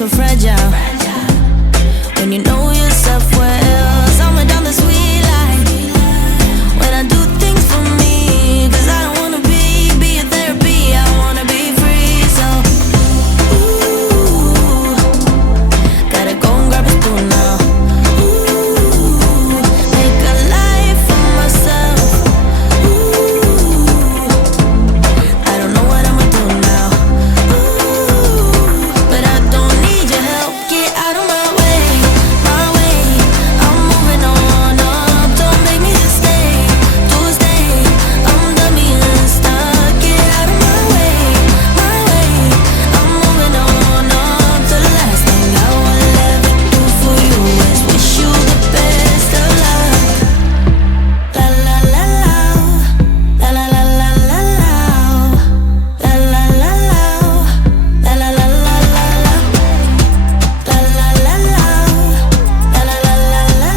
so fragile. When you know yourself well, somewhere down the sweet line. When I do things for me, 'cause I don't wanna be a therapy, I wanna be free. So, ooh, gotta go and grab a spoon now. Ooh, make a life for myself. Ooh, I don't know what I'ma do now. Ooh, but I don't need your help. Get out of my way, my way. I'm moving on up. Don't make me stay, to stay. I'm done being stuck. Get out of my way, my way. I'm moving on up. The last thing I will ever do for you is wish you the best of luck. La la la la, la la la la la la, la la la la, la la la la la la, la la la la, la la la la la,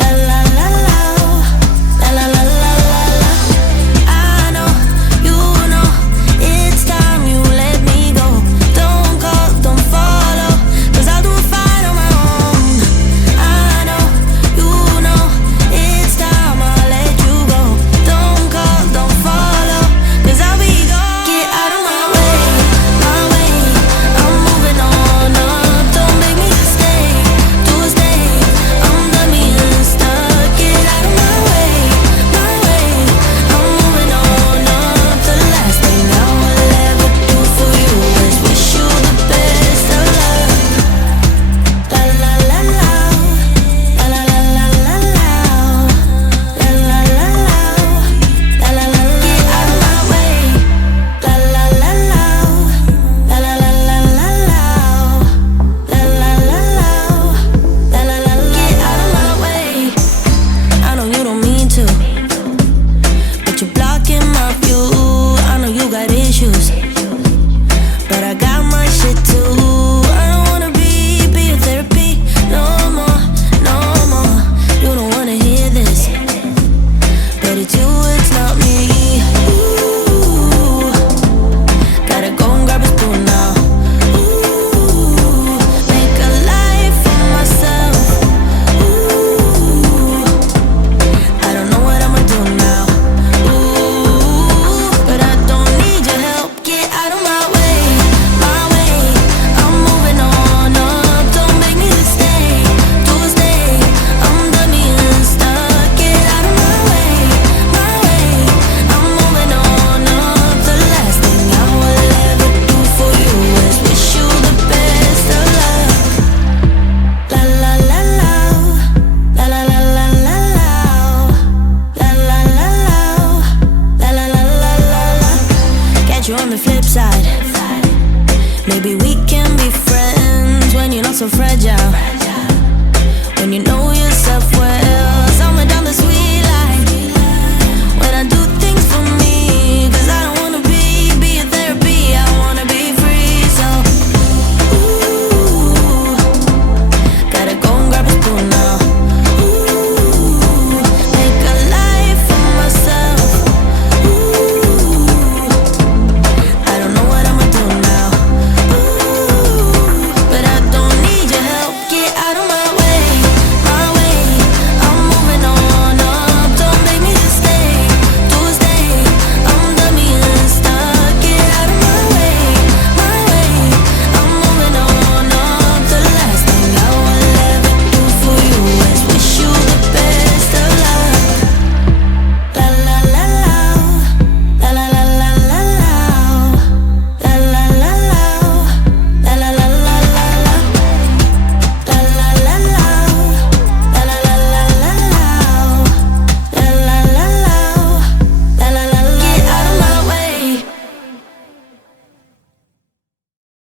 la la la la, la la la la. I know, you know, it's time you let me go. Don't call, don't follow, 'cause I'll do it fine on my own. I know, you know, it's time I let you go. Don't call, don't follow, 'cause I'll be gone. Get out of my way, my way. I'm moving on up. Don't make me stay, to stay. I'm done being stuck. Get out of my way, my way. I'm moving on up. The last thing I will ever do for you is wish you the best of luck. La la la la, la la la la la la, la la la la, la la la. Get out of my way, la la la la, la la la la la la, la la la la, la la la. Get out of my way. I know you don't mean to, but you're blocking my view. I know you got issues, but I got my shit too. I don't wanna be your therapy no more, no more. You don't wanna hear this, but it's you, it's not me. Ooh, gotta go and grab a spoon now. Ooh, make a life for myself. Ooh, I don't know what I'ma do now. Ooh, but I don't need your help. Get out of my way, my way. I'm moving on up. Don't make me stay, to stay. I'm done being stuck. Get out of my way, my way. I'm moving on up. The last thing I will ever do for you is wish you the best of luck. La la la la, la la la la la la, la la la la, la la la la la. Catch you on the flip side. Maybe we can be friends when you're not so fragile.